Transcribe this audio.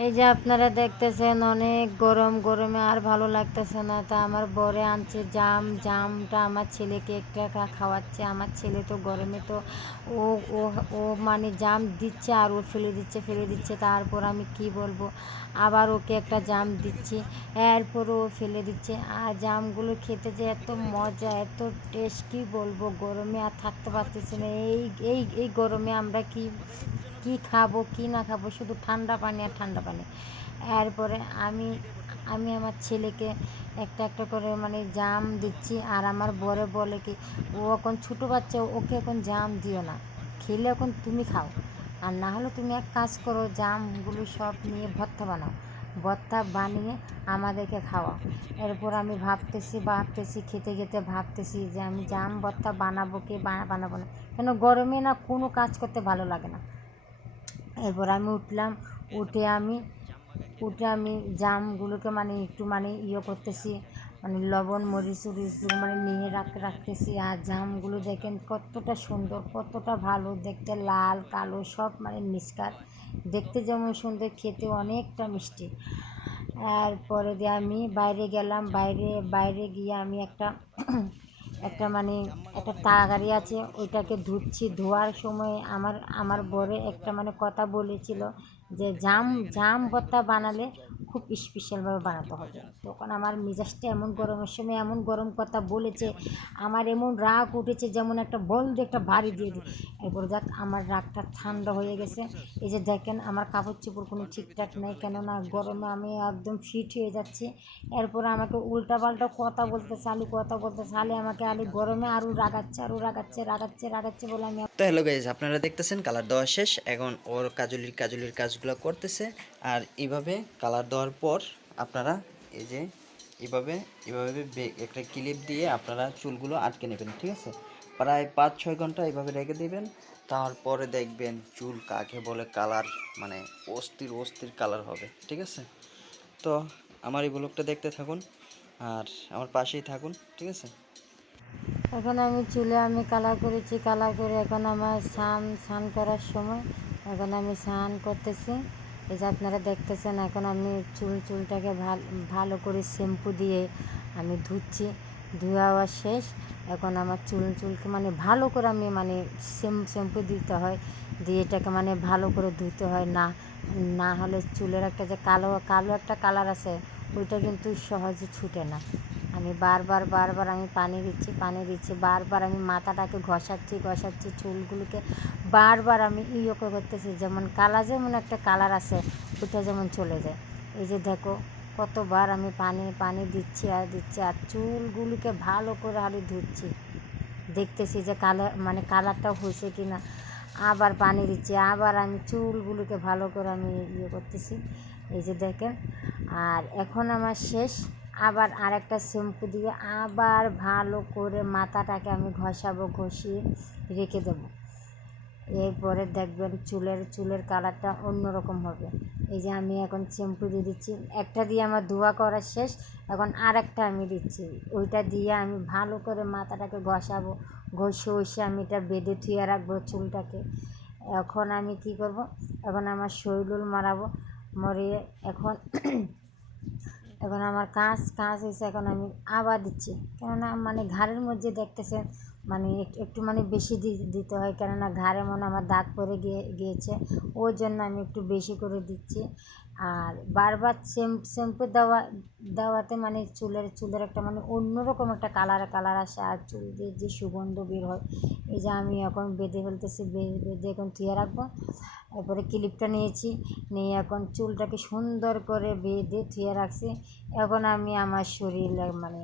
এই যে আপনারা দেখতেছেন অনেক গরম, গরমে আর ভালো লাগতেছে না। তা আমার বরে আনছে জাম, জামটা আমার ছেলেকে একটা খাওয়াচ্ছে। আমার ছেলে তো গরমে তো ও ও ও মানে জাম দিচ্ছে আর ও ফেলে দিচ্ছে। তারপর আমি কি বলবো, আবার ওকে একটা জাম দিচ্ছি, এরপর ও ফেলে দিচ্ছে। আর জামগুলো খেতে যে এত মজা, এত টেস্ট, কী বলবো, গরমে আর থাকতে পারতেছি না। এই এই এই গরমে আমরা কি কি খাবো কি না খাবো, শুধু ঠান্ডা পানি আর ঠান্ডা পানি। এরপরে আমি আমি আমার ছেলেকে একটা একটা করে মানে জাম দিচ্ছি। আর আমার বরে বলে কি, ও এখন ছোটো বাচ্চা, ওকে এখন জাম দিও না, খেলে এখন তুমি খাও, আর না হলে তুমি এক কাজ করো, জামগুলো সব নিয়ে ভর্তা বানাও, ভর্তা বানিয়ে আমাদেরকে খাওয়াও। এরপর আমি ভাবতেছি খেতে খেতে ভাবতেছি যে আমি জাম ভর্তা বানাবো কি বানাবো না, কেন গরমে না কোনো কাজ করতে ভালো লাগে না। এরপর আমি উঠলাম, উঠে আমি উঠে আমি জামগুলোকে মানে একটু মানে করতেছি, মানে লবণ মরিচ উরিচগুলো মানে নিয়ে রাখতেছি। আর জামগুলো দেখেন কতটা সুন্দর, কতটা ভালো দেখতে, লাল কালো সব মানে মিক্সচার, দেখতে যেমন সুন্দর, খেতে অনেকটা মিষ্টি। এরপরে দিয়ে আমি বাইরে গেলাম, বাইরে গিয়ে আমি একটা একটা মানে একটা তরকারি আছে, ওইটাকে ধুচ্ছি। ধোয়ার সময় আমার আমার বরে একটা মানে কথা বলেছিল যে জাম জাম ভর্তা বানালে খুব স্পেশালভাবে বানাতে হবে। তখন আমার মেজাজটা এমন গরমের সময় এমন গরম কথা বলেছে, আমার এমন রাগ উঠেছে যেমন একটা বন্ধ একটা বাড়ি দিয়ে দিই। এরপর যাক আমার রাগটা ঠান্ডা হয়ে গেছে। এই যে দেখেন আমার কাপড় চোপড় কোনো ঠিকঠাক নেই, কেননা গরমে আমি একদম ফিট হয়ে যাচ্ছি। এরপর আমাকে উল্টাপাল্টা কথা বলতে চালে আমাকে আলি গরমে আরও রাগাচ্ছে বলে আমি। তো হ্যালো গাইজ, আপনারা দেখতেছেন কালার দেওয়া শেষ। এখন ওর কাজলির কাজগুলো করতেছে। আর এইভাবে কালার দেওয়ার পর আপনারা এই যে এইভাবে এইভাবে একটা ক্লিপ দিয়ে আপনারা চুলগুলো আটকে নেবেন, ঠিক আছে? প্রায় 5-6 ঘন্টা এইভাবে রেখে দিবেন। তারপরে দেখবেন চুল কাকে বলে কালার, মানে অস্থির অস্থির কালার হবে, ঠিক আছে? তো আমার এই ব্লগটা দেখতে থাকুন আর আমার পাশেই থাকুন, ঠিক আছে? এখন আমি চুলে আমি কালার করেছি, কালার করে এখন আমার স্নান করার সময়। এখন আমি স্নান করতেছি। এই যে আপনারা দেখতেছেন, এখন আমি চুলটাকে ভালো করে শ্যাম্পু দিয়ে আমি ধুচ্ছি। ধোয়া শেষ। এখন আমার চুলকে মানে ভালো করে আমি মানে শ্যাম্পু দিতে হয়, দিয়ে এটাকে মানে ভালো করে ধুতে হয়, না না হলে চুলের একটা যে কালো কালো একটা কালার আছে, ওইটা কিন্তু সহজে ছুটে না। আমি বারবার আমি পানি দিচ্ছি, বারবার আমি মাথাটাকে ঘষাচ্ছি চুলগুলোকে, বারবার আমি করতেছি, যেমন কালার, যেমন একটা কালার আছে ওটা যেমন চলে যায়। এই যে দেখো কতবার আমি পানি দিচ্ছি আর চুলগুলিকে ভালো করে আমি ধুচ্ছি, দেখতেছি যে কালারটা হয়েছে কি না। আবার পানি দিচ্ছি, আবার আমি চুলগুলোকে ভালো করে আমি করতেছি। এই যে দেখেন, আর এখন আমার শেষ। আবার আরেকটা শ্যাম্পু দিয়ে আবার ভালো করে মাথাটাকে আমি ঘষিয়ে রেখে দেবো। এরপরে দেখবেন চুলের কালারটা অন্যরকম হবে। এই যে আমি এখন শ্যাম্পু দিয়ে দিচ্ছি, একটা দিয়ে আমার ধোয়া করা শেষ, এখন আরেকটা আমি দিচ্ছি। ওইটা দিয়ে আমি ভালো করে মাথাটাকে ঘষে আমি এটা বেঁধে থুয়ে রাখবো চুলটাকে। এখন আমি কি করব, এখন আমার শৈলুল মারাবো, মরিয়ে এখন এখন আমার কাজ হয়েছে, এখন আমি আবার দিচ্ছি। কেননা মানে ঘাড়ের মধ্যে দেখতেছেন মানে একটু মানে বেশি দিতে হয়, কেননা ঘাড়ে মনে আমার দাগ পড়ে গিয়েছে, ওই জন্য আমি একটু বেশি করে দিচ্ছি। আর বারবার শ্যাম্পু দেওয়াতে মানে চুলের একটা মানে অন্যরকম একটা কালার আসে, আর চুল দিয়ে যে সুগন্ধ বের হয়। এই যে আমি এখন বেঁধে ফেলতেছি, বেঁধে এখন ধুয়ে রাখবো। এরপরে ক্লিপটা নিয়ে এখন চুলটাকে সুন্দর করে বেঁধে ধুয়ে রাখছি। এখন আমি আমার শরীরে মানে